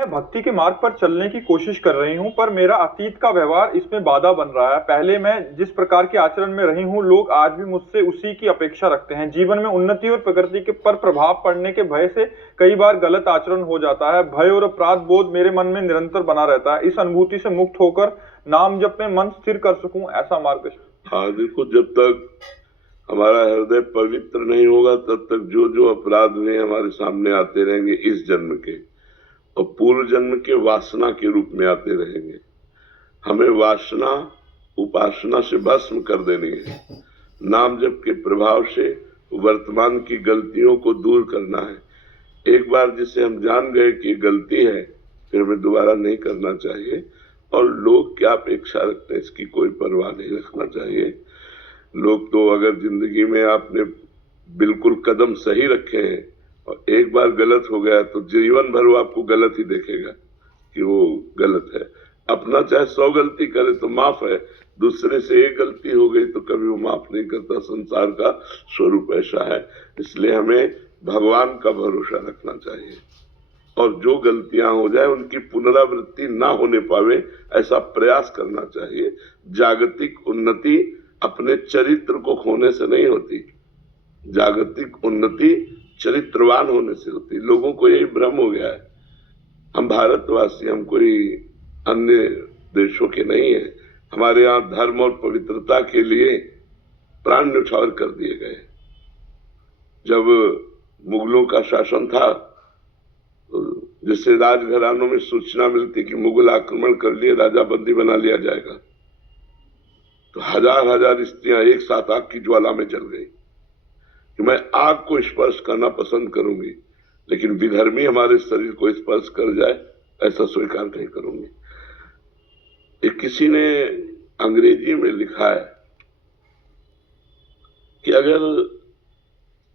मैं भक्ति के मार्ग पर चलने की कोशिश कर रही हूँ, पर मेरा अतीत का व्यवहार इसमें बाधा बन रहा है। पहले मैं जिस प्रकार के आचरण में रही हूँ, लोग आज भी मुझसे उसी की अपेक्षा रखते हैं। जीवन में उन्नति और प्रगति के पर प्रभाव पड़ने के भय से कई बार गलत आचरण हो जाता है। भय और अपराध बोध मेरे मन में निरंतर बना रहता है। इस अनुभूति से मुक्त होकर नाम जप में मन स्थिर कर सकूं, ऐसा मार्गदर्शन। हाँ देखो, जब तक हमारा हृदय पवित्र नहीं होगा तब तक जो जो अपराध में हमारे सामने आते रहेंगे इस जन्म के और पूर्व जन्म के वासना के रूप में आते रहेंगे। हमें वासना उपासना से भस्म कर देनी है। नाम जप के प्रभाव से वर्तमान की गलतियों को दूर करना है। एक बार जिसे हम जान गए कि गलती है, फिर हमें दोबारा नहीं करना चाहिए। और लोग क्या अपेक्षा रखते हैं इसकी कोई परवाह नहीं रखना चाहिए। लोग तो अगर जिंदगी में आपने बिल्कुल कदम सही रखे हैं और एक बार गलत हो गया तो जीवन भर वो आपको गलत ही देखेगा कि वो गलत है। अपना चाहे 100 गलती करे तो माफ है, दूसरे से एक गलती हो गई तो कभी वो माफ नहीं करता। संसार का स्वरूप ऐसा है। इसलिए हमें भगवान का भरोसा रखना चाहिए और जो गलतियां हो जाए उनकी पुनरावृत्ति ना होने पावे ऐसा प्रयास करना चाहिए। जागतिक उन्नति अपने चरित्र को खोने से नहीं होती, जागतिक उन्नति चरित्रवान होने से होती। लोगों को यही भ्रम हो गया है। हम भारतवासी, हम कोई अन्य देशों के नहीं है। हमारे यहाँ धर्म और पवित्रता के लिए प्राण न्यौछावर कर दिए गए। जब मुगलों का शासन था, जिससे राजघरानों में सूचना मिलती कि मुगल आक्रमण कर लिए, राजा बंदी बना लिया जाएगा, तो हजार हजार स्त्रियां एक साथ आग की ज्वाला में जल गई कि मैं आग को स्पर्श करना पसंद करूंगी, लेकिन विधर्मी हमारे शरीर को स्पर्श कर जाए ऐसा स्वीकार नहीं करूंगी। एक किसी ने अंग्रेजी में लिखा है कि अगर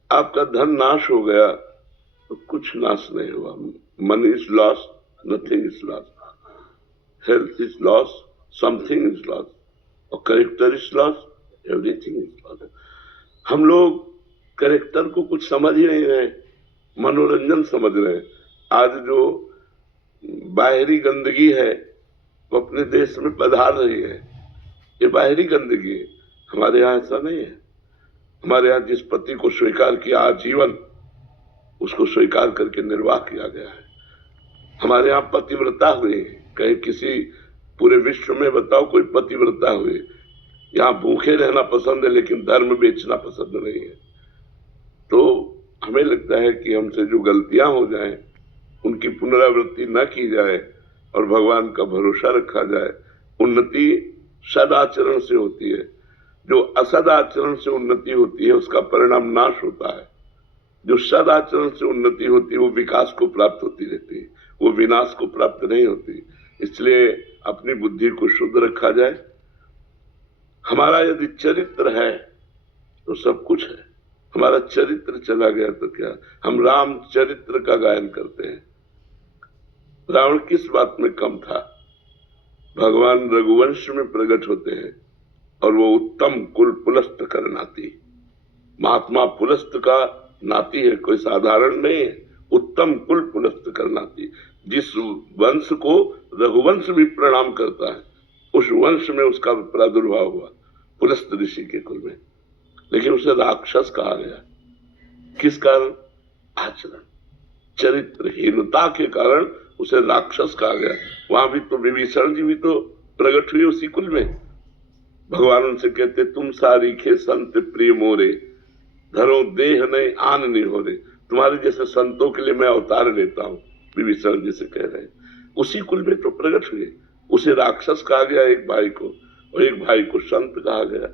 आपका धन नाश हो गया तो कुछ नाश नहीं हुआ। Money is loss, nothing is loss. Health is loss, something is loss. और character is loss, everything is loss. हम लोग कैरेक्टर को कुछ समझ ही नहीं रहे, मनोरंजन समझ रहे हैं। आज जो बाहरी गंदगी है वो अपने देश में पधार रही है, ये बाहरी गंदगी है। हमारे यहाँ ऐसा नहीं है। हमारे यहाँ जिस पति को स्वीकार किया आजीवन, उसको स्वीकार करके निर्वाह किया गया है। हमारे यहाँ पतिव्रता हुई, कहीं किसी पूरे विश्व में बताओ कोई पतिव्रता हुई। यहाँ भूखे रहना पसंद है लेकिन धर्म बेचना पसंद नहीं है। तो हमें लगता है कि हमसे जो गलतियां हो जाएं उनकी पुनरावृत्ति न की जाए और भगवान का भरोसा रखा जाए। उन्नति सदाचरण से होती है। जो असदाचरण से उन्नति होती है उसका परिणाम नाश होता है। जो सदाचरण से उन्नति होती है वो विकास को प्राप्त होती रहती है, वो विनाश को प्राप्त नहीं होती। इसलिए अपनी बुद्धि को शुद्ध रखा जाए। हमारा यदि चरित्र है तो सब कुछ है। हमारा चरित्र चला गया तो क्या। हम राम चरित्र का गायन करते हैं। रावण किस बात में कम था? भगवान रघुवंश में प्रकट होते हैं और वो उत्तम कुल पुलस्त कर नाती। महात्मा पुलस्त का नाती है, कोई साधारण नहीं है। उत्तम कुल पुलस्त कर नाती। जिस वंश को रघुवंश भी प्रणाम करता है, उस वंश में उसका प्रादुर्भाव हुआ, पुलस्त ऋषि के कुल में। लेकिन उसे राक्षस कहा गया। किस कारण? आचरण, चरित्रहीनता के कारण उसे राक्षस कहा गया। वहां भी तो विभीषण जी भी तो प्रकट हुए उसी कुल में। भगवान उनसे कहते, तुम सारी खे संत प्रिय मोरे, धरो देह नहीं आन नहीं हो रे। तुम्हारे जैसे संतों के लिए मैं अवतार लेता हूं, विभीषण जी से कह रहे हैं। उसी कुल में तो प्रकट हुए। उसे राक्षस कहा गया एक भाई को, और एक भाई को संत कहा गया।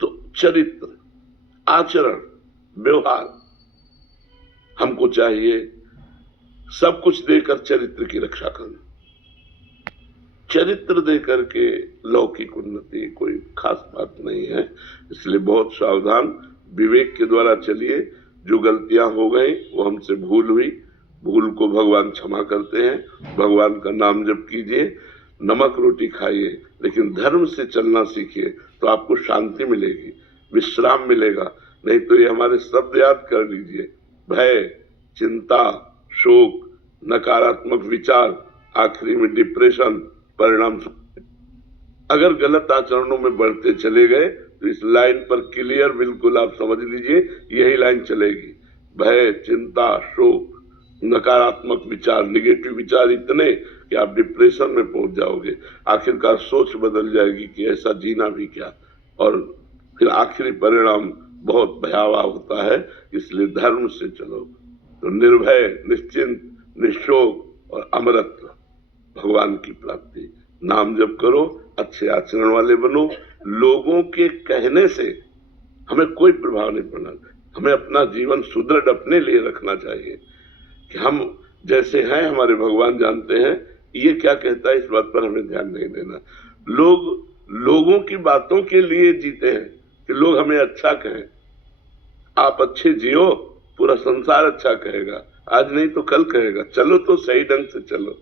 तो चरित्र, आचरण, व्यवहार हमको चाहिए। सब कुछ देकर चरित्र की रक्षा करना। चरित्र देकर के लौकिक उन्नति कोई खास बात नहीं है। इसलिए बहुत सावधान, विवेक के द्वारा चलिए। जो गलतियां हो गई वो हमसे भूल हुई, भूल को भगवान क्षमा करते हैं। भगवान का नाम जप कीजिए, नमक रोटी खाइए, लेकिन धर्म से चलना सीखिए तो आपको शांति मिलेगी, विश्राम मिलेगा। नहीं तो ये हमारे शब्द याद कर लीजिए, भय, चिंता, शोक, नकारात्मक विचार आखिरी में डिप्रेशन परिणाम। अगर गलत आचरणों में बढ़ते चले गए तो इस लाइन पर क्लियर बिल्कुल आप समझ लीजिए, यही लाइन चलेगी। भय, चिंता, शोक, नकारात्मक विचार, निगेटिव विचार इतने कि आप डिप्रेशन में पहुंच जाओगे। आखिरकार सोच बदल जाएगी कि ऐसा जीना भी क्या, और फिर आखिरी परिणाम बहुत भयावह होता है। इसलिए धर्म से चलो तो निर्भय, निश्चिंत, निशोक और अमरत्व, भगवान की प्राप्ति। नाम जप करो, अच्छे आचरण वाले बनो। लोगों के कहने से हमें कोई प्रभाव नहीं पड़ना। हमें अपना जीवन सुदृढ़ अपने लिए रखना चाहिए कि हम जैसे हैं हमारे भगवान जानते हैं। ये क्या कहता है इस बात पर हमें ध्यान नहीं देना। लोगों की बातों के लिए जीते हैं कि लोग हमें अच्छा कहें। आप अच्छे जियो, पूरा संसार अच्छा कहेगा। आज नहीं तो कल कहेगा। चलो तो सही ढंग से चलो।